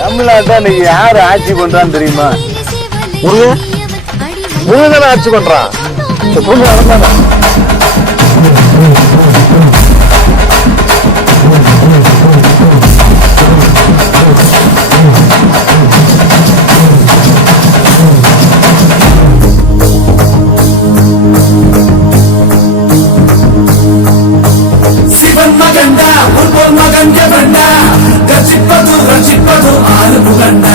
தமிழ்நாட்டை இன்னைக்கு யார் ஆட்சி பண்றான்னு தெரியுமா? முருகன்? முருகன் ஆட்சி பண்றான். இந்த பொண்ணு நடந்தாங்க மகன் மகண்டா உன் மகன் கண்டா ரசிப்பது ரசிப்பது ஆறு புகண்டா